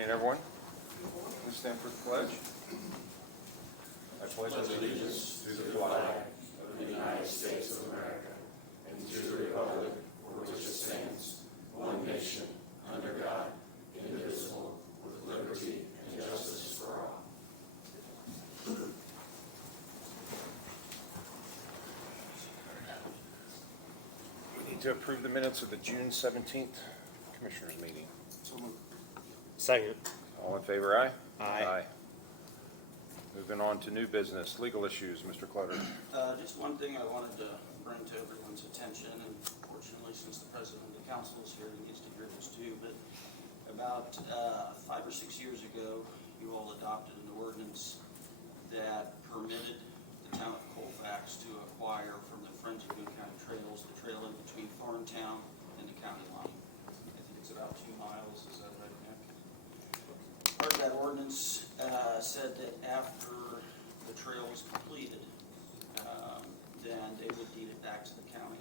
morning, everyone. Please stand for the pledge. I pledge allegiance to the flag of the United States of America and to the republic for which it stands, one nation, under God, indivisible, with liberty and justice for all. We need to approve the minutes of the June 17th Commissioners meeting. Second. All in favor, aye? Aye. Moving on to new business, legal issues, Mr. Clutter. Just one thing I wanted to bring to everyone's attention, and fortunately, since the president of the council is here, he gets to hear this too, but about 5 or 6 years ago, you all adopted an ordinance that permitted the town of Colfax to acquire from the Friends of Boone County Trails the trail in between Thorntown and the county line. I think it's about 2 miles, is that right, Nick? Part of that ordinance said that after the trail was completed, then they would deed it back to the county,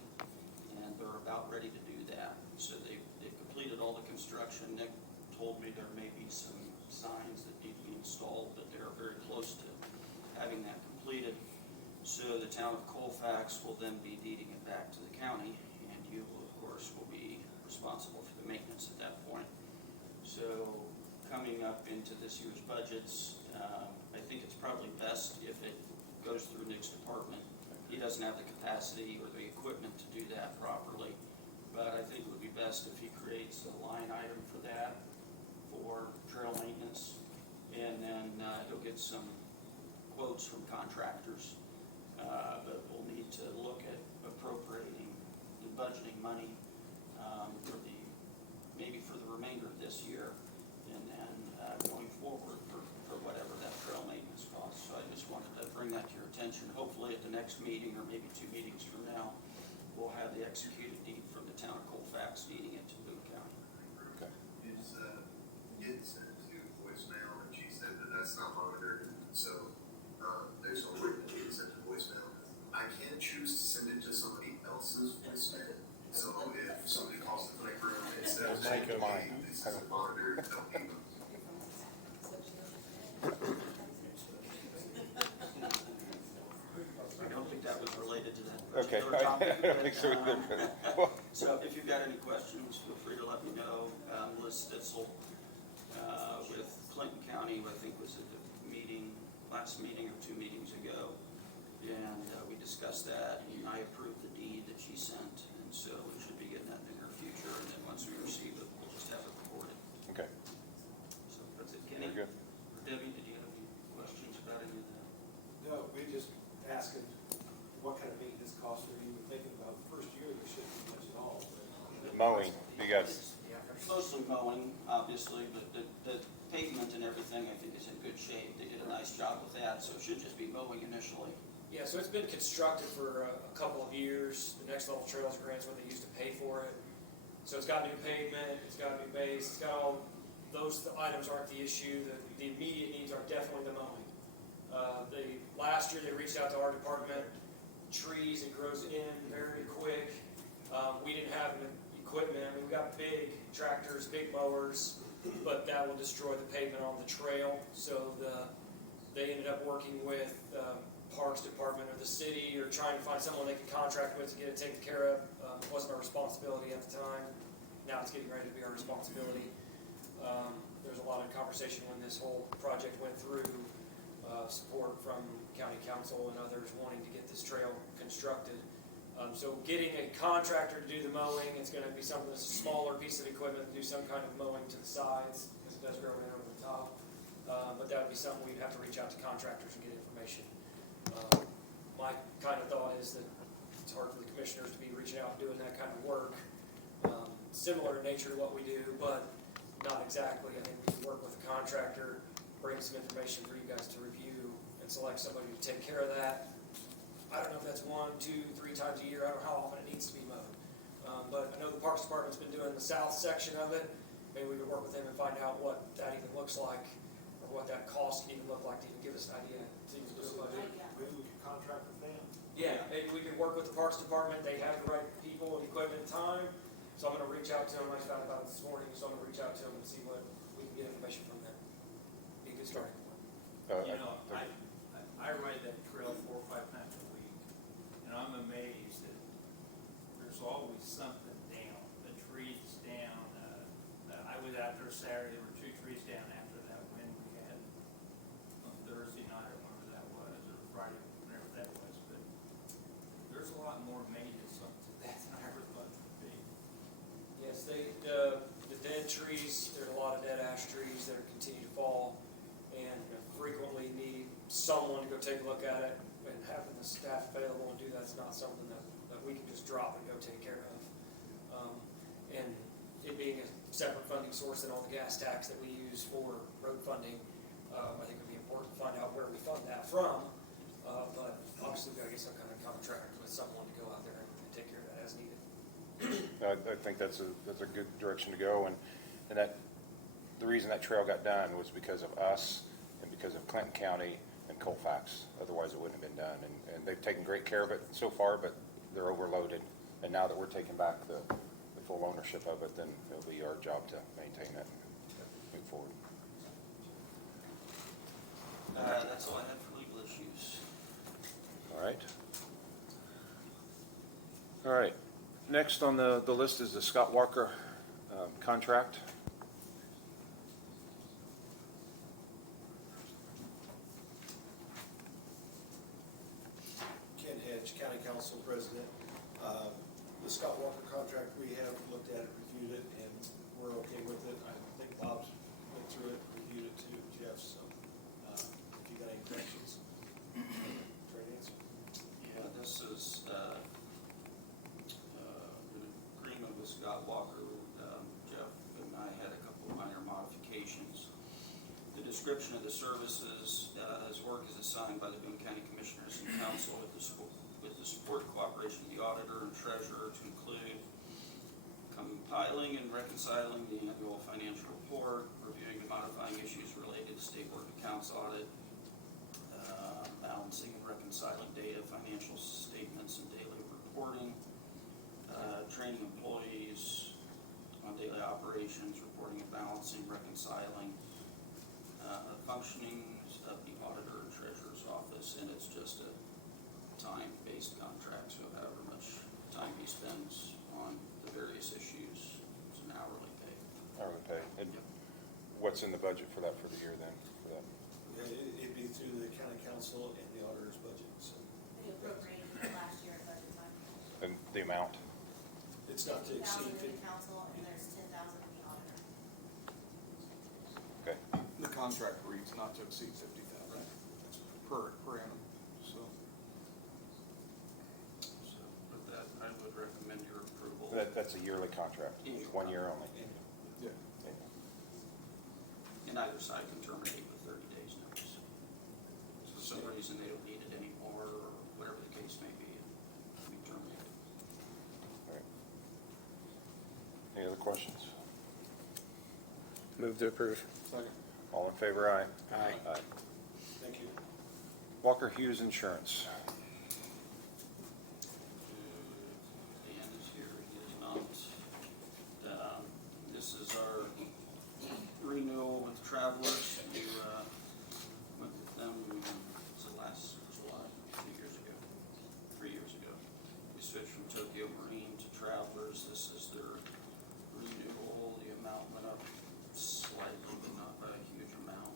and they're about ready to do that. So they've completed all the construction. Nick told me there may be some signs that need to be installed, but they're very close to having that completed. So the town of Colfax will then be deeding it back to the county, and you, of course, will be responsible for the maintenance at that point. So coming up into this year's budgets, I think it's probably best if it goes through Nick's department. He doesn't have the capacity or the equipment to do that properly, but I think it would be best if he creates a line item for that, for trail maintenance, and then he'll get some quotes from contractors. But we'll need to look at appropriating and budgeting money maybe for the remainder of this year, and then going forward for whatever that trail maintenance costs. So I just wanted to bring that to your attention. Hopefully at the next meeting, or maybe 2 meetings from now, we'll have the executed deed from the town of Colfax deeding it to Boone County. Okay. It sent to voicemail, and she said that that's not monitored, so there's no way that it sent to voicemail. I can't choose to send it to somebody else's voicemail, so if somebody calls the break room, instead of saying, hey, this is monitored, don't email. I don't think that was related to that Okay, particular topic. I don't think so either. So if you've got any questions, feel free to let me know. Liz Stitzel with Clinton County, I think was at the meeting, last meeting or 2 meetings ago. And we discussed that, and I approved the deed that she sent. And so we should be getting that in the near future. And then once we receive it, we'll just have it recorded. Okay. So that's it. Kenny? Very good. Debbie, did you have any questions about any of that? No, we just asking what kind of maintenance costs are you thinking about? The first year, there shouldn't be much at all. Mowing, you guys, Mostly mowing, obviously, but the pavement and everything, I think, is in good shape. They did a nice job with that, so it should just be mowing initially. Yeah, so it's been constructed for a couple of years. The Next Level Trails grant's what they used to pay for it. So it's got new pavement, it's got a new base, it's got all those items aren't the issue. The immediate needs are definitely the mowing. Last year they reached out to our department. Trees, it grows in very quick. We didn't have equipment. I mean, we got big tractors, big mowers, but that will destroy the pavement on the trail. So they ended up working with Parks Department or the city, or trying to find someone they could contract with to get it taken care of. It wasn't our responsibility at the time. Now it's getting ready to be our responsibility. There was a lot of conversation when this whole project went through, support from county council and others wanting to get this trail constructed. So getting a contractor to do the mowing, it's going to be something that's a smaller piece of equipment to do some kind of mowing to the sides, because it does grow in over the top. But that would be something we'd have to reach out to contractors and get information. My kind of thought is that it's hard for the commissioners to be reaching out and doing that kind of work. Similar in nature to what we do, but not exactly. I think we can work with a contractor, bring some information for you guys to review, and select somebody to take care of that. I don't know if that's 1, 2, 3 times a year. I don't know how often it needs to be mowed. But I know the Parks Department's been doing the south section of it. Maybe we could work with them and find out what that even looks like, or what that cost can even look like to even give us an idea. Maybe we could contract with them. Yeah, maybe we could work with the Parks Department. They have the right people and equipment and time. So I'm going to reach out to them. I just found out about it this morning, so I'm going to reach out to them and see what we can get information from there's always something down. The trees down, I was out there Saturday, there were 2 trees down after that wind we had on Thursday night or whenever that was, or Friday, whenever that was, but there's a lot more maintenance to that than I ever thought it would be. Yes, the dead trees, there's a lot of dead ash trees that are continue to fall, and frequently need someone to go take a look at it, and having the staff available to do that's not something that we can just drop and go take care of. And it being a separate funding source than all the gas tax that we use for road funding, I think it would be important to find out where we fund that from, but obviously we've got to get some kind of contract with someone to go out there and take care of that as needed. I think that's a good direction to go, and that the reason that trail got done was because of us and because of Clinton County and Colfax. Otherwise, it wouldn't have been done, and they've taken great care of it so far, but they're overloaded. And now that we're taking back the full ownership of it, then it'll be our job to maintain it and move forward. That's all I had for legal issues. All right. All right. Next on the list is the Scott Walker contract. Ken Hedge, County Council President. The Scott Walker contract, we have looked at it, reviewed it, and we're okay with it. I think Bob's went through it, reviewed it too, Jeff, so if you got any questions, try to answer. Yeah, this is an agreement with Scott Walker. Jeff and I had a couple of minor modifications. The description of the services, his work is assigned by the Boone County Commissioners and Council with the support and cooperation of the auditor and treasurer to include compiling and reconciling the annual financial report, reviewing and modifying issues related to state board of accounts audit, balancing and reconciling data, financial statements, and daily reporting, training employees on daily operations, reporting and balancing, reconciling, functioning of the auditor and treasurer's office, and it's just a time-based contract, so however much time he spends on the various issues, it's an hourly pay. Hourly pay. And what's in the budget for that for the year then? For that? It'd be through the county council and the auditor's budget, so We appropriated it last year at budget time. And the amount? it's not to 10,000 exceed in the council and there's 10,000 in the auditor. Okay. The contract reads not to exceed 50,000 per annum, so. So with that, I would recommend your approval. That's a yearly contract, 1 year only. annual. Yeah. And either side can terminate with 30 days notice. So for some reason they don't need it anymore, or whatever the case may be, it can be terminated. All right. Any other questions? Move to approve. Second. All in favor, aye. Aye. Aye. Thank you. Walker Hughes Insurance. Dan is here, he is not. This is our renewal with Travelers. We went with them, was it last July, 2 years ago, 3 years ago. We switched from Tokyo Marine to Travelers. This is their renewal. The amount went up slightly, but not by a huge amount.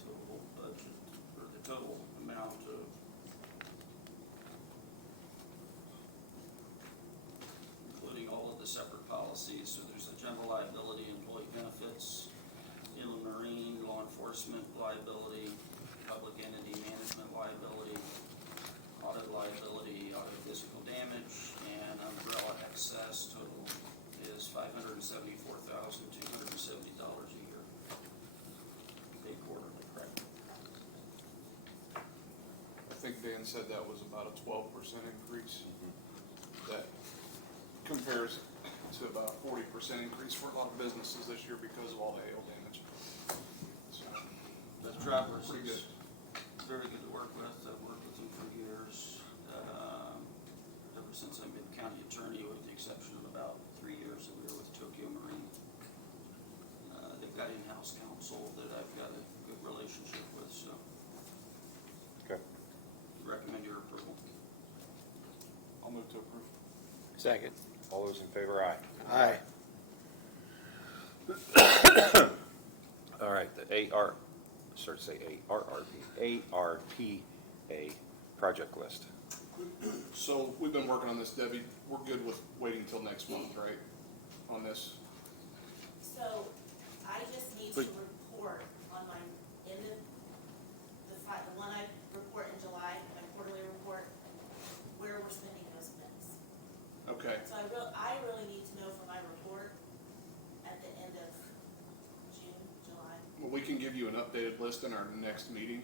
Total budget, or the total amount of including all of the separate policies, so there's a general liability, employee benefits, inland marine, law enforcement liability, public entity management liability, audit liability, audit physical damage, and umbrella excess. Total is $574,270 a year. Paid quarterly. Right. I think Dan said that was about a 12% increase. That compares to about a 40% increase for a lot of businesses this year because of all the hail damage. So, The Travelers pretty is good. very good to work with. I've worked with them for years. Ever since I've been county attorney, with the exception of about 3 years that we were with Tokyo Marine. They've got in-house counsel that I've got a good relationship with, so Okay. recommend your approval. Move to approve. Second. All those in favor, aye. Aye. All right, the ARPA project list. So we've been working on this, Debbie. We're good with waiting till next month, right? On this? So I just need to report on my end of the one I report in July, my quarterly report, where we're spending those funds. Okay. So I really need to know for my report at the end of June, July. Well, we can give you an updated list in our next meeting,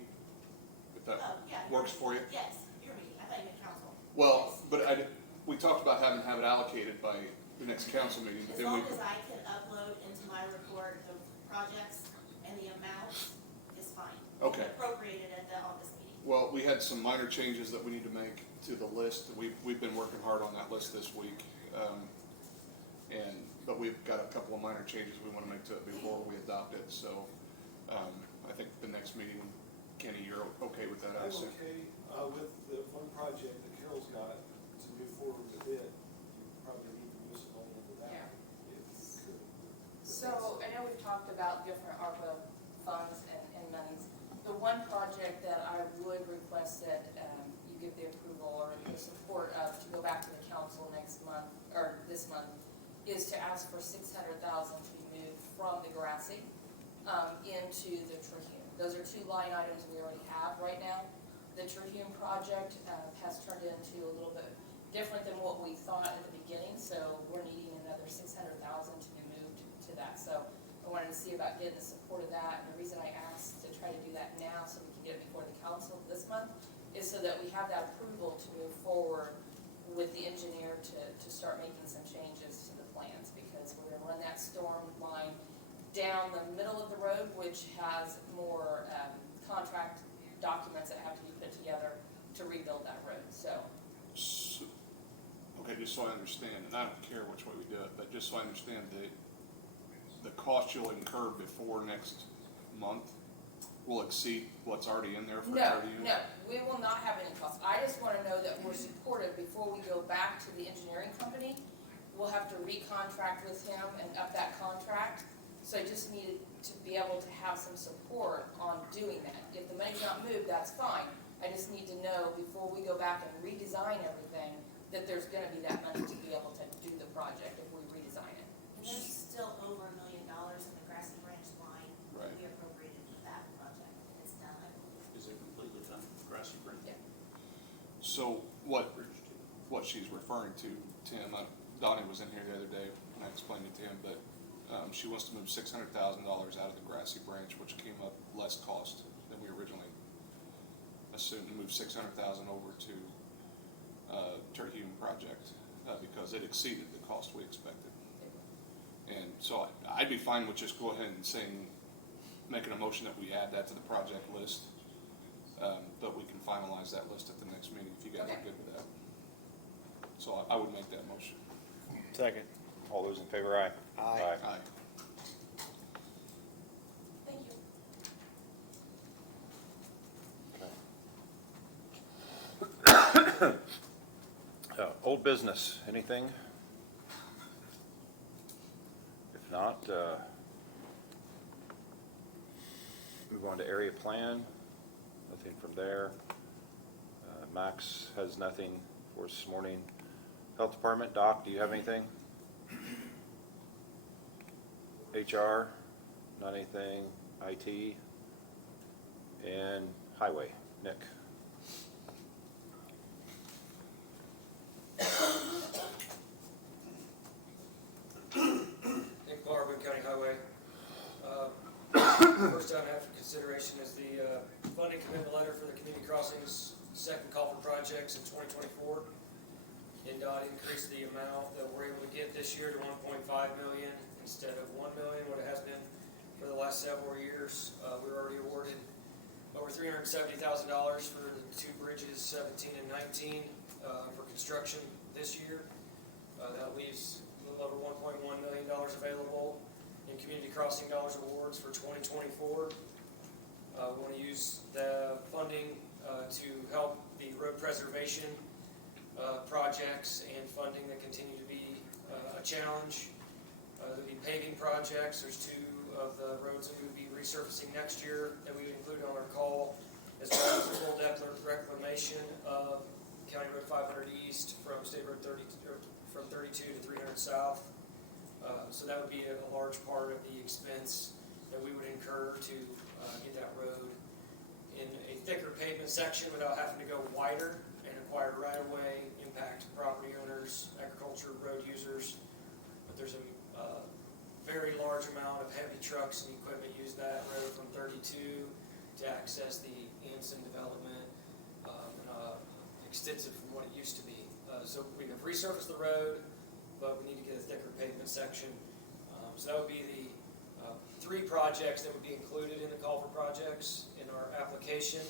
if that Oh, yeah. works for you. Yes, your meeting, I thought you meant council. Well, Yes. but we talked about having to have it allocated by the next council meeting, but As then long we, as I can upload into my report the projects and the amounts is fine. Okay. Appropriated at the August meeting. well, we had some minor changes that we need to make to the list. We've been working hard on that list this week. But we've got a couple of minor changes we want to make to it before we adopt it, so, I think the next meeting, Kenny, you're okay with that, I I'm assume? okay, with the one project that Carol's got to move forward with it, you probably need to move some money into that. If you could. So I know we've talked about different ARPA funds and monies. The one project that I would request that you give the approval or the support of to go back to the council next month, or this month, is to ask for $600,000 to be moved from the Grassy into the Terhune. Those are two line items we already have right now. The Terhune project has turned into a little bit different than what we thought at the beginning, so we're needing another $600,000 to be moved to that. So I wanted to see about getting the support of that, and the reason I asked to try to do that now so we can get it before the council this month is so that we have that approval to move forward with the engineer to start making some changes to the plans, because we're gonna run that storm line down the middle of the road, which has more contract documents that have to be put together to rebuild that road, so. So, okay, just so I understand, and I don't care which way we do it, but just so I understand, the cost you'll incur before next month will exceed what's already in there for Terhune? No, we will not have any costs. I just wanna know that we're supportive before we go back to the engineering company. We'll have to recontract with him and up that contract. So I just needed to be able to have some support on doing that. If the money's not moved, that's fine. I just need to know before we go back and redesign everything, that there's gonna be that money to be able to do the project if we redesign it. And there's still over $1 million in the Grassy Branch line Right. to be appropriated for that project. It's done, I believe. Is it completely done, Grassy Branch? Yeah. So what she's referring to, Tim, Donnie was in here the other day and I explained it to him, but she wants to move $600,000 out of the Grassy Branch, which came up less cost than we originally assumed, to move $600,000 over to Terhune project because it exceeded the cost we expected. And so I'd be fine with just go ahead and making a motion that we add that to the project list, but we can finalize that list at the next meeting if you guys are good with that. So I would make that motion. Second. All those in favor, aye. Aye. Aye. Thank you. Okay. Old business, anything? If not, move on to area plan. Nothing from there. Max has nothing for us this morning. Health Department, Doc, do you have anything? HR, not anything. IT, and Highway, Nick. Nick Barr, Boone County Highway. First item I have for consideration is the funding commitment letter for the community crossings second call for projects in 2024. NDOT increased the amount that we're able to get this year to 1.5 million instead of 1 million, what it has been for the last several years. We were already awarded over $370,000 for the two bridges, 17 and 19, for construction this year. That leaves a little over $1.1 million available in community crossing dollars awards for 2024. We want to use the funding to help the road preservation projects and funding that continue to be a challenge. There'll be paving projects. There's 2 of the roads that we would be resurfacing next year that we would include on our call, as well as the full depth reclamation of County Road 500 East from State Road 30, or from 32 to 300 South. So that would be a large part of the expense that we would incur to get that road in a thicker pavement section without having to go wider and acquire right-of-way, impact property owners, agriculture, road users. But there's a very large amount of heavy trucks and equipment use that road from 32 to access the Anson development, extensive from what it used to be. So we have resurfaced the road, but we need to get a thicker pavement section. So that would be the 3 projects that would be included in the call for projects in our application.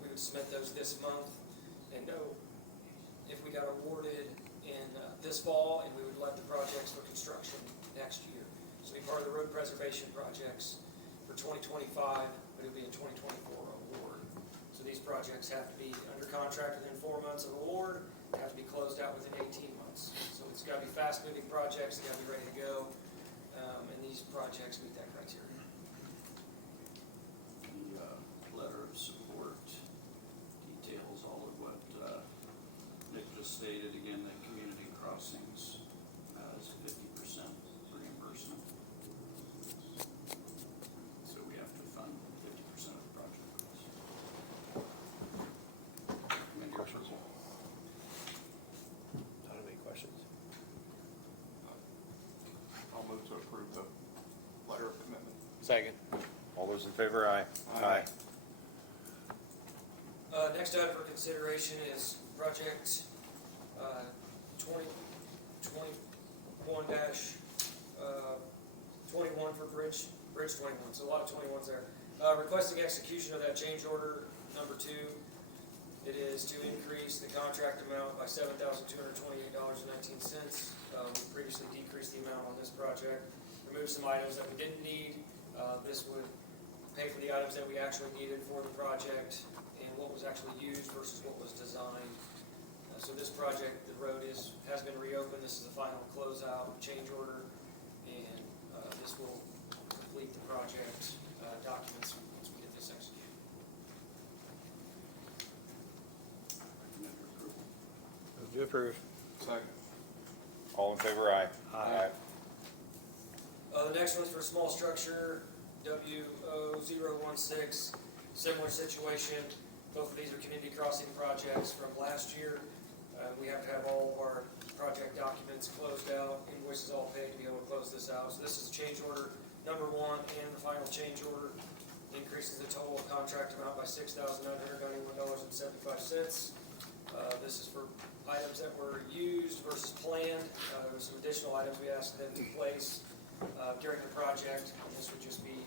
We would submit those this month and know if we got awarded in this fall, and we would let the projects for construction next year. So it'll be part of the road preservation projects for 2025, but it'll be a 2024 award. So these projects have to be under contract within 4 months of award, they have to be closed out within 18 months. So it's got to be fast-moving projects, they got to be ready to go, and these projects meet that criteria. The letter of support details all of what Nick just stated. Again, the community crossings is a 50% reimbursement. So we have to fund 50% of the project cost. Any Questions? approval? I don't have any questions. I'll move to approve the letter of commitment. Second. All those in favor, aye. Aye. Next item for consideration is project 2021 for Bridge 21, so a lot of 21s there. Requesting execution of that change order number 2. It is to increase the contract amount by $7,228.19. We previously decreased the amount on this project, removed some items that we didn't need. This would pay for the items that we actually needed for the project and what was actually used versus what was designed. So this project, the road has been reopened. This is the final closeout change order, and this will complete the project documents once we get this executed. Recommend approval. Move to approve. Second. All in favor, aye. Aye. The next one's for a small structure, W016, similar situation. Both of these are community crossing projects from last year. We have to have all of our project documents closed out, invoices all paid to be able to close this out. So this is change order number 1 and the final change order. Increases the total contract amount by $6,991.75. This is for items that were used versus planned. There were some additional items we asked them to place during the project, and this would just be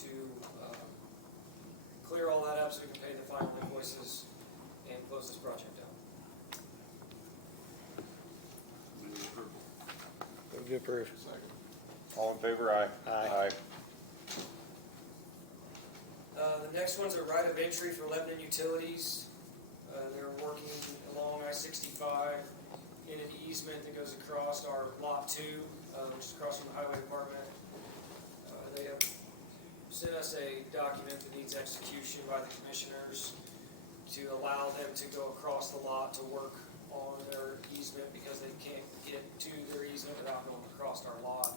to clear all that up so we can pay the final invoices and close this project out. Move approval. Move to approve. Second. All in favor, aye. Aye. The next one's a right of entry for Lebanon Utilities. They're working along I-65 in an easement that goes across our Lot 2, which is across from the Highway Department. They have sent us a document that needs execution by the commissioners to allow them to go across the lot to work on their easement because they can't get to their easement without going across our lot.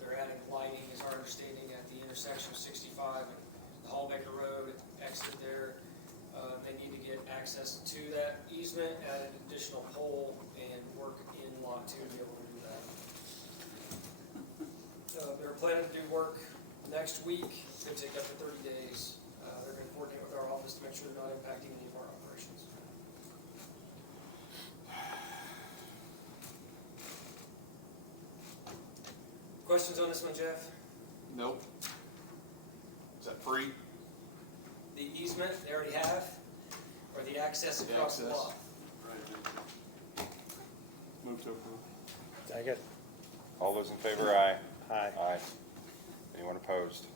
They're adding lighting, is our understanding, at the intersection of 65 and the Hallbaker Road exit there. They need to get access to that easement, add an additional pole, and work in Lot 2 to be able to do that. They're planning to do work next week. It's going to take up to 30 days. They're going to coordinate with our office to make sure they're not impacting any of our operations. Questions on this one, Jeff? Nope. Is that free? The easement they already have, or the access The across the access. lot? Move to approve. Second. All those in favor, aye. Aye. Aye. Anyone opposed?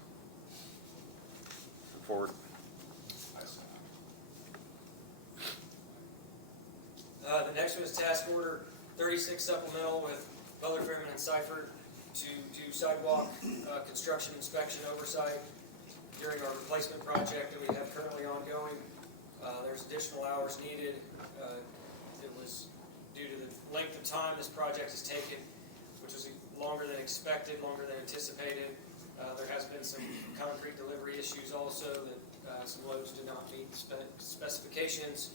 Move forward. next one is task order 36 supplemental with Butler, Fairman, and Seifert to do sidewalk construction inspection oversight during our replacement project that we have currently ongoing. There's additional hours needed. It was due to the length of time this project has taken, which was longer than expected, longer than anticipated. There has been some concrete delivery issues also that some loads did not meet specifications.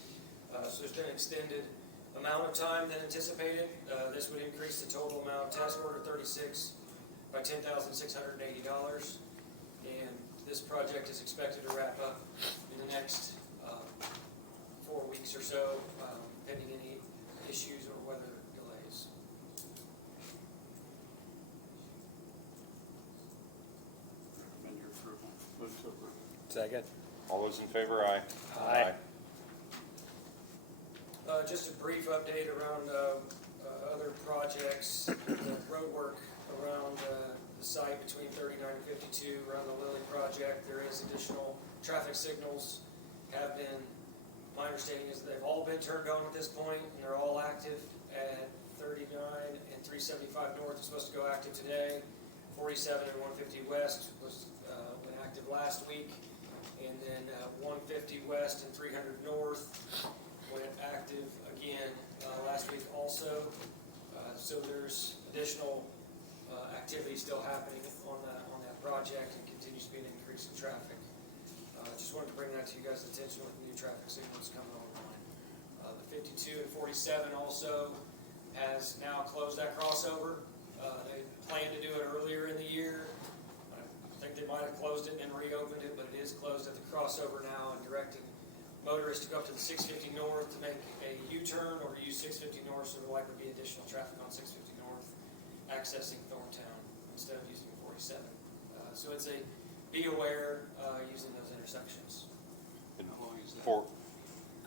So there's been an extended amount of time than anticipated. This would increase the total amount, task order 36, by $10,680. And this project is expected to wrap up in the next 4 weeks or so, pending any issues or weather delays. Recommend your approval. Move to approve. Second. All those in favor, aye. Aye. Just a brief update around other projects, the road work around the site between 39 and 52 around the Lilly project. There is additional traffic signals have been, my understanding is they've all been turned on at this point, and they're all active at 39 and 375 north is supposed to go active today. 47 and 150 west was went active last week, and then 150 west and 300 north went active again last week also. So there's additional activity still happening on that project, and continues to be an increase in traffic. Just wanted to bring that to you guys' attention with the new traffic signals coming online. The 52 and 47 also has now closed that crossover. They planned to do it earlier in the year. I think they might have closed it and then reopened it, but it is closed at the crossover now, and directing motorists to go up to the 650 north to make a U-turn or to use 650 north, so there will likely be additional traffic on 650 north accessing Thorntown instead of using 47. So it's a be aware using those intersections. How long is that? Go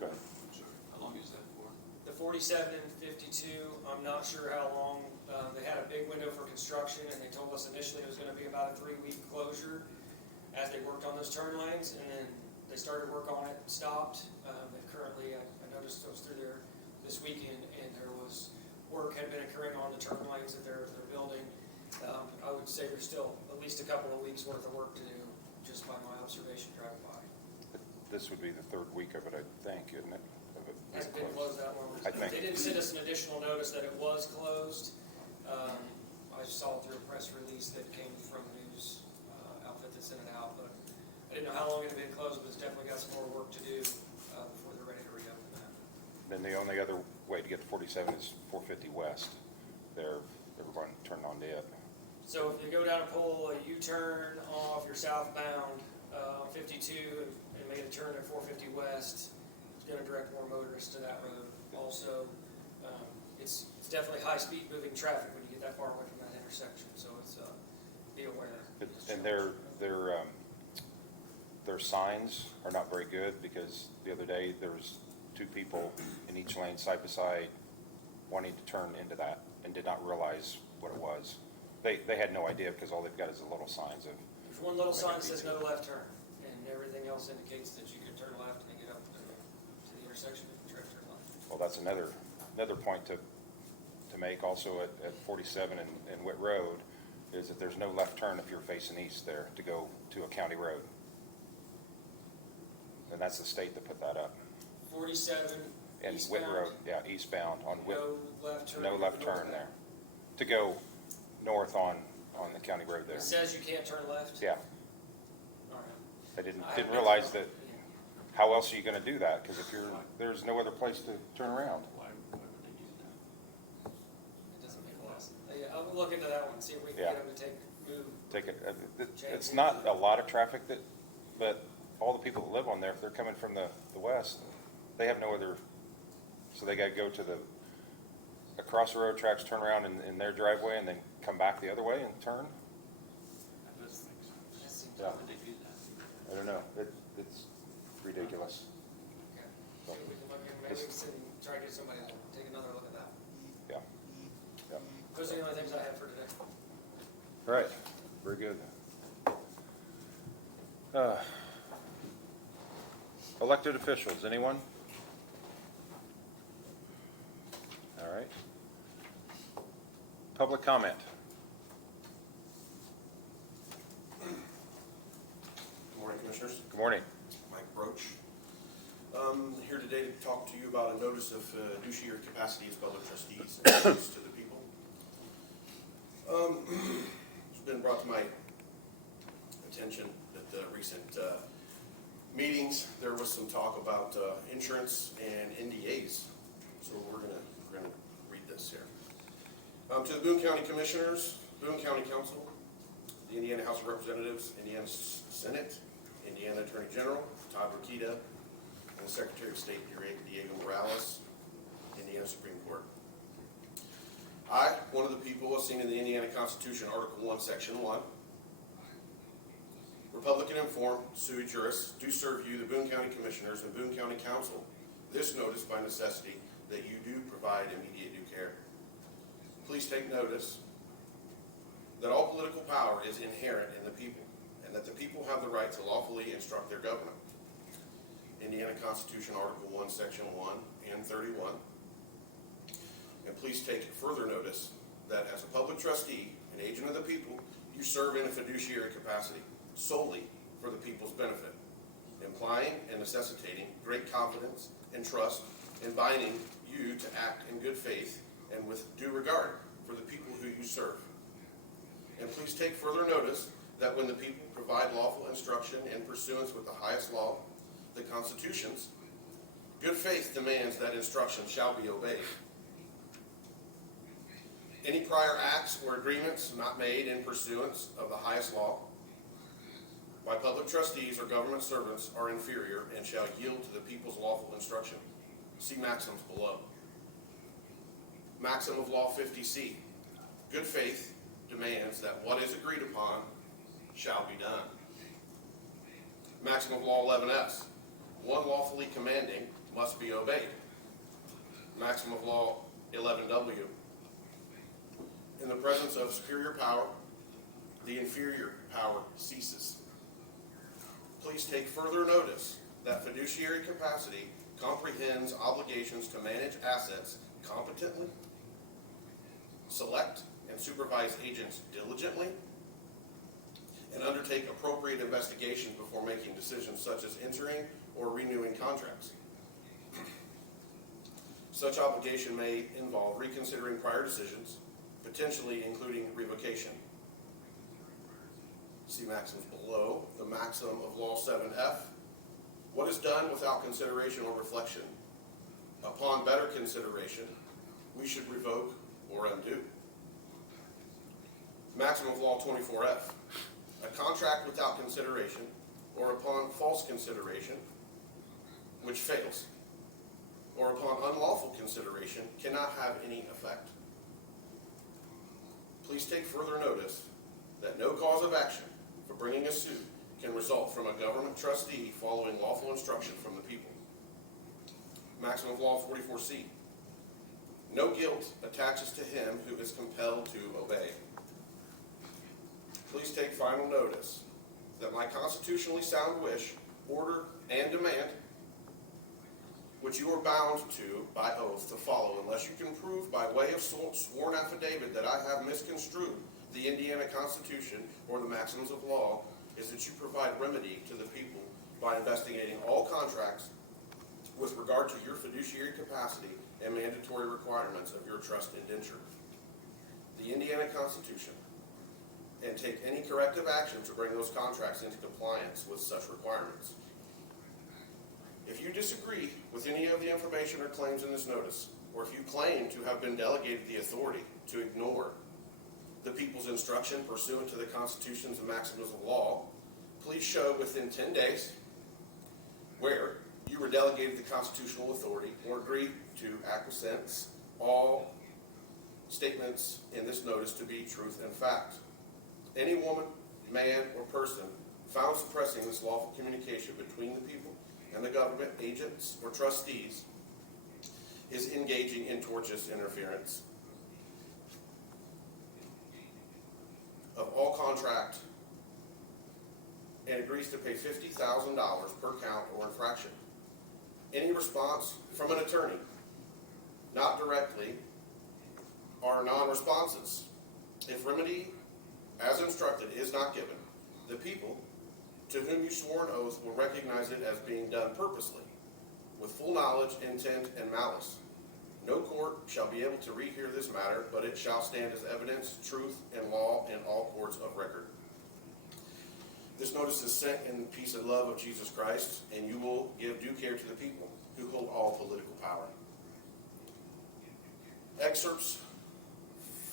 ahead. I'm sorry. How long is that for? The 47 and 52, I'm not sure how long. They had a big window for construction, and they told us initially it was going to be about a 3-week closure as they worked on those turn lanes, and then they started work on it and stopped. They've currently, I noticed I was through there this weekend, and there was work had been occurring on the turn lanes that they're building. I would say there's still at least a couple of weeks worth of work to do, just by my observation driving by. This would be the 3rd week of it, I think, isn't it? Of it being Hasn't been closed that long. I think. They didn't send us an additional notice that it was closed. I saw it through a press release that came from a news outfit that sent it out, but I didn't know how long it had been closed, but it's definitely got some more work to do before they're ready to reopen that. Then the only other way to get to 47 is 450 west. There, everyone turned on to it. So if you go down and pull a U-turn off your southbound on 52 and make a turn at 450 west, it's going to direct more motorists to that road. Also, it's definitely high-speed moving traffic when you get that far away from that intersection. So it's be aware. And their signs are not very good, because the other day there was 2 people in each lane side by side wanting to turn into that and did not realize what it was. They had no idea, because all they've got is the little signs of. There's one little sign that says no left turn, and everything else indicates that you can turn left and then get up to the intersection and try to turn left. Well, that's another point to make also at 47 and Witt Road, is that there's no left turn if you're facing east there to go to a county road. And that's the state that put that up. 47 And eastbound. Witt Road, yeah, eastbound on Witt, No left turn. no left turn there. To go north on the county road there. It says you can't turn left? Yeah, All right. I didn't I haven't realize been- that. How else are you gonna do that? Because if there's no other place to turn around. Why would they do that? It doesn't make a lot of sense. Yeah, I'll look into that one, see if we can Yeah. get them to move. Take it, it's not a lot of traffic but all the people that live on there, if they're coming from the west, they have no other, so they gotta go to across the road tracks, turn around in their driveway, and then come back the other way and turn? That doesn't make sense. That seems Yeah. Why would they do that? I don't know, it's ridiculous. Okay. Maybe we can look in, maybe we can try to get somebody to take another look at that. Yeah. Yep. Those are the only things I have for today. All right, very good. Elected officials, anyone? right. Public comment. Good morning, Commissioners. Good morning. Mike Broach. Here today to talk to you about a notice of fiduciary capacity as public trustees and issues to the people. It's been brought to my attention at the recent meetings. There was some talk about insurance and NDAs. So we're gonna read this here. To the Boone County Commissioners, Boone County Council, the Indiana House of Representatives, Indiana Senate, Indiana Attorney General, Todd Rokita, and the Secretary of State, Diego Morales, Indiana Supreme Court. I, one of the people as seen in the Indiana Constitution, Article 1, Section 1, Republican informed, sui juris, do serve you, the Boone County Commissioners and Boone County Council, this notice by necessity that you do provide immediate due care. Please take notice that all political power is inherent in the people, and that the people have the right to lawfully instruct their government. Indiana Constitution, Article 1, Section 1 and 31. And please take further notice that as a public trustee, an agent of the people, you serve in a fiduciary capacity solely for the people's benefit, implying and necessitating great confidence and trust in binding you to act in good faith and with due regard for the people who you serve. And please take further notice that when the people provide lawful instruction in pursuance with the highest law, the Constitution's, good faith demands that instruction shall be obeyed. Any prior acts or agreements not made in pursuance of the highest law by public trustees or government servants are inferior and shall yield to the people's lawful instruction. See maxims below. Maxim of Law 50C. Good faith demands that what is agreed upon shall be done. Maxim of Law 11S. One lawfully commanding must be obeyed. Maxim of Law 11W. In the presence of superior power, the inferior power ceases. Please take further notice that fiduciary capacity comprehends obligations to manage assets competently, select and supervise agents diligently, and undertake appropriate investigations before making decisions such as entering or renewing contracts. Such obligation may involve reconsidering prior decisions, potentially including revocation. See maxims below. The maxim of Law 7F. What is done without consideration or reflection, upon better consideration, we should revoke or undo. Maxim of Law 24F. A contract without consideration or upon false consideration, which fails, or upon unlawful consideration, cannot have any effect. Please take further notice that no cause of action for bringing a suit can result from a government trustee following lawful instruction from the people. Maxim of Law 44C. No guilt attaches to him who is compelled to obey. Please take final notice that my constitutionally sound wish, order, and demand, which you are bound to, by oath, to follow unless you can prove by way of sworn affidavit that I have misconstrued the Indiana Constitution or the maxims of law, is that you provide remedy to the people by investigating all contracts with regard to your fiduciary capacity and mandatory requirements of your trust indenture. The Indiana Constitution, and take any corrective action to bring those contracts into compliance with such requirements. If you disagree with any of the information or claims in this notice, or if you claim to have been delegated the authority to ignore the people's instruction pursuant to the Constitutions and maxims of law, please show within 10 days where you were delegated the constitutional authority or agree to acquiesce all statements in this notice to be truth and fact. Any woman, man, or person found suppressing this lawful communication between the people and the government agents or trustees is engaging in tortious interference of all contract and agrees to pay $50,000 per count or infraction. Any response from an attorney, not directly are non-responses. If remedy as instructed is not given, the people to whom you swore an oath will recognize it as being done purposely, with full knowledge, intent, and malice. No court shall be able to rehear this matter, but it shall stand as evidence, truth, and law in all courts of record. This notice is sent in the peace and love of Jesus Christ, and you will give due care to the people who hold all political power. Excerpts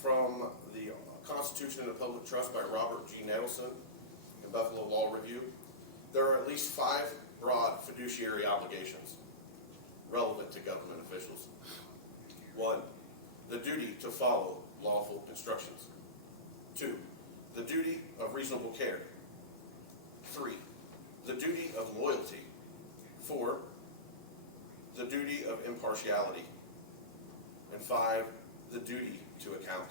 from the Constitution and the Public Trust by Robert G. Nettleson in Buffalo Law Review. There are at least 5 broad fiduciary obligations relevant to government officials. 1, the duty to follow lawful instructions. 2, the duty of reasonable care. 3, the duty of loyalty. 4, the duty of impartiality. And 5, the duty to account.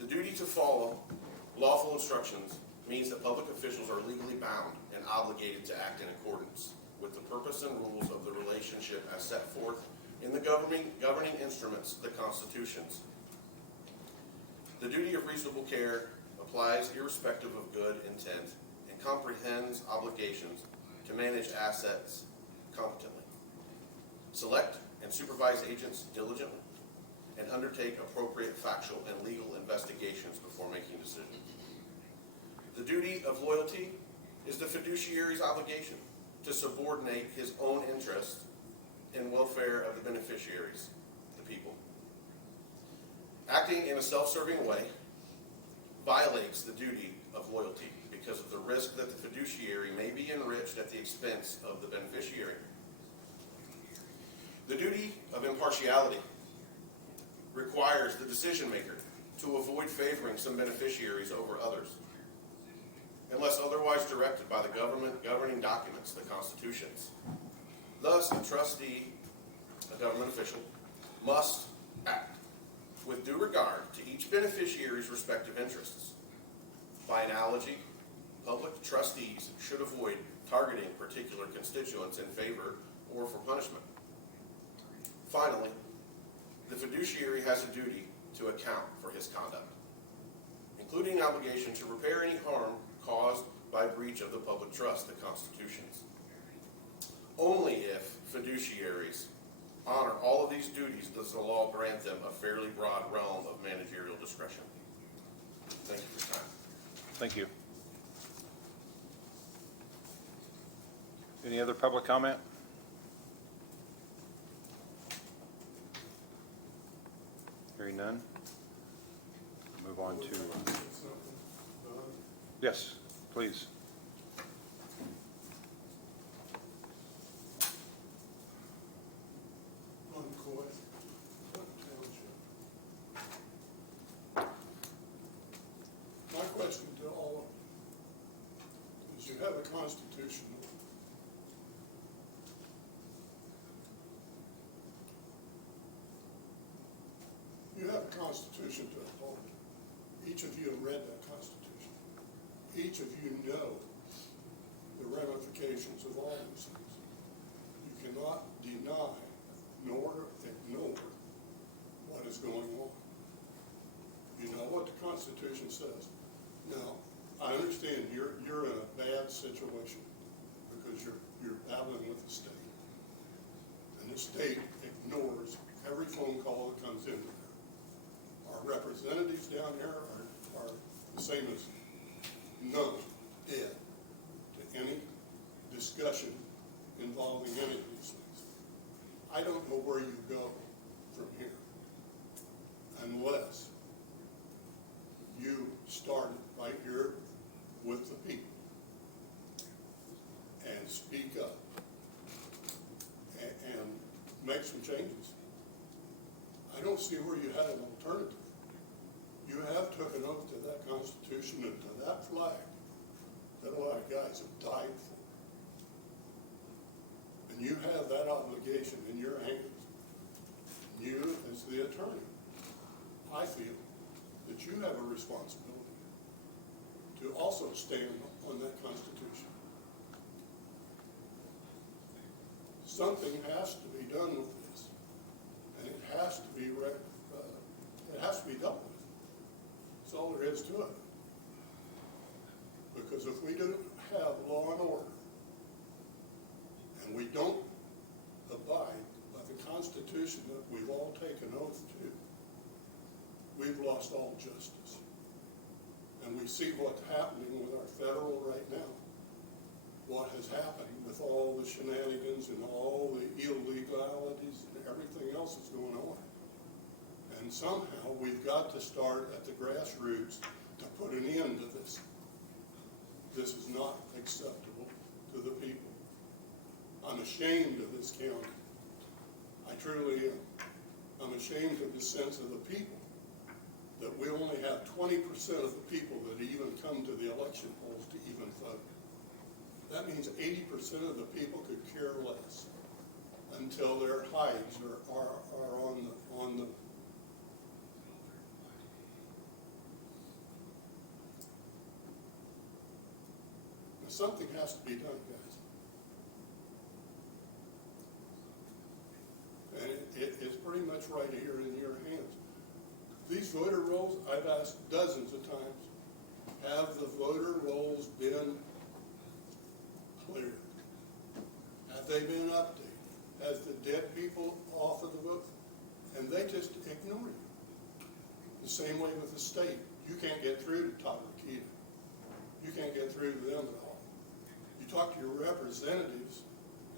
The duty to follow lawful instructions means that public officials are legally bound and obligated to act in accordance with the purpose and rules of the relationship as set forth in the governing instruments, the constitutions. The duty of reasonable care applies irrespective of good intent and comprehends obligations to manage assets competently, select and supervise agents diligently, and undertake appropriate factual and legal investigations before making decisions. The duty of loyalty is the fiduciary's obligation to subordinate his own interests and welfare of the beneficiaries, the people. Acting in a self-serving way violates the duty of loyalty because of the risk that the fiduciary may be enriched at the expense of the beneficiary. The duty of impartiality requires the decision maker to avoid favoring some beneficiaries over others, unless otherwise directed by the government governing documents, the constitutions. Thus, the trustee, a government official, must act with due regard to each beneficiary's respective interests. By analogy, public trustees should avoid targeting particular constituents in favor or for punishment. Finally, the fiduciary has a duty to account for his conduct, including an obligation to repair any harm caused by breach of the public trust, the constitutions. Only if fiduciaries honor all of these duties does the law grant them a fairly broad realm of managerial discretion. Thank you for your time. Thank you. Any other public comment? Hearing none. Move on to, yes, please. My question to all of you is, you have a constitution. You have a constitution to uphold. Each of you have read that constitution. Each of you know the ramifications of all these things. You cannot deny nor ignore what is going on. You know what the Constitution says. Now, I understand you're in a bad situation because you're battling with the state. And the state ignores every phone call that comes in there. Our representatives down there are the same as none, dead, to any discussion involving any of these things. I don't know where you go from here unless you start right here with the people and speak up and make some changes. I don't see where you had an alternative. You have took an oath to that Constitution and to that flag that a lot of guys have died for. And you have that obligation in your hands. You, as the attorney, I feel that you have a responsibility to also stand on that Constitution. Something has to be done with this, and it has to be to be dealt with. That's all there is to it. Because if we don't have law and order, and we don't abide by the Constitution that we've all taken oath to, we've lost all justice. And we see what's happening with our federal right now. What has happened with all the shenanigans and all the illegalities and everything else that's going on. And somehow we've got to start at the grassroots to put an end to this. This is not acceptable to the people. I'm ashamed of this county. I truly am. I'm ashamed of the sense of the people, that we only have 20% of the people that even come to the election polls to even vote. That means 80% of the people could care less until their hides are on the Something has to be done, guys. And it's pretty much right here in your hands. These voter rolls, I've asked dozens of times, have the voter rolls been cleared? Have they been updated? Has the dead people off of the vote? And they just ignore you. The same way with the state. You can't get through to Tabarquita. You can't get through to them at all. You talk to your representatives,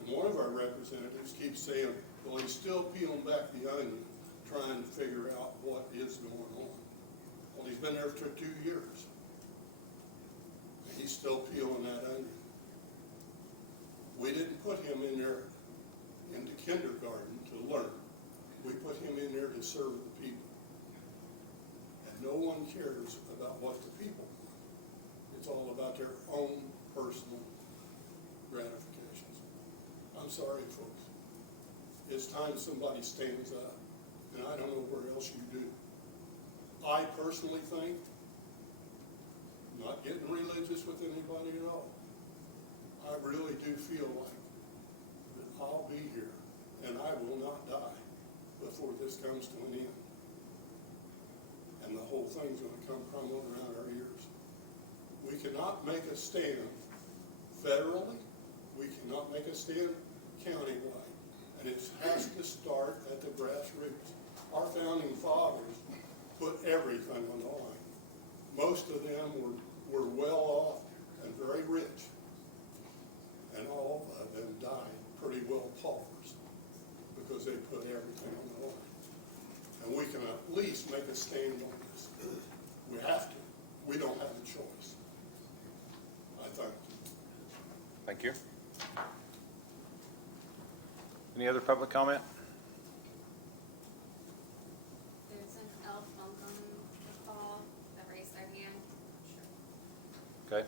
and one of our representatives keeps saying, well, he's still peeling back the onion, trying to figure out what is going on. Well, he's been there for 2 years, and he's still peeling that onion. We didn't put him in there into kindergarten to learn. We put him in there to serve the people. And no one cares about what the people want. It's all about their own personal gratifications. I'm sorry, folks. It's time somebody stands up, and I don't know where else you do. I personally think, not getting religious with anybody at all, I really do feel like that I'll be here, and I will not die before this comes to an end. And the whole thing's going to come crumbling around our ears. We cannot make a stand federally. We cannot make a stand countywide. And it has to start at the grassroots. Our founding fathers put everything on the line. Most of them were well off and very rich. And all of them died pretty well paupers because they put everything on the line. And we can at least make a stand on this. We have to. We don't have a choice. I thank you. Thank you. Any other public comment? There's an elf on the call that raised their hand. Okay.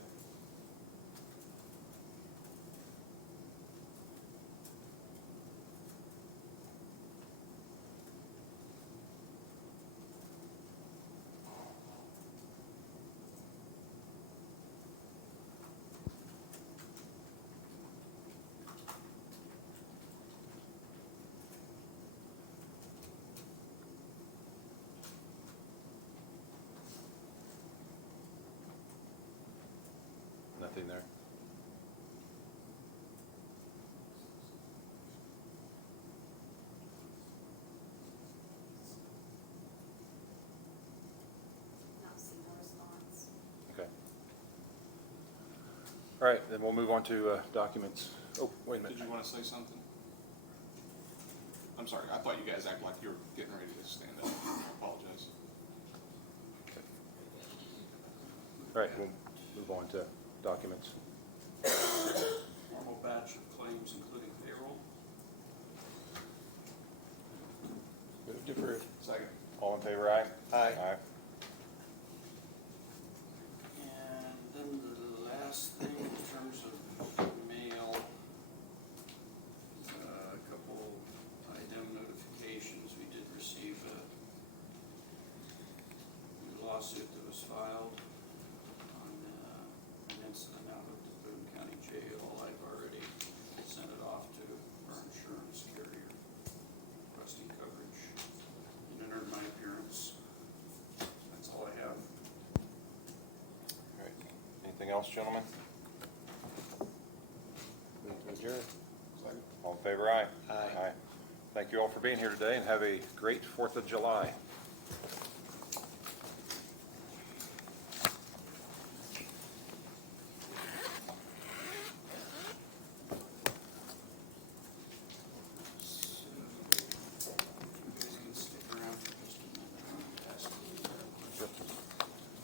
Nothing there. Not seeing a response. Okay. All right, then we'll move on to documents. Oh, wait a minute. Did you want to say something? I'm sorry, I thought you guys acted like you were getting ready to stand up. I apologize. All right, we'll move on to documents. Normal batch of claims, including payroll. Move to approve. Second. All in favor, aye? Aye. Aye. And then the last thing in terms of mail, a couple item notifications. We did receive a new lawsuit that was filed on an incident out at the Boone County Jail. I've already sent it off to our insurance carrier requesting coverage and entered my appearance. else, gentlemen? Move to adjourn. All in favor, aye? Aye. Thank you all for being here today, and have a great 4th of July.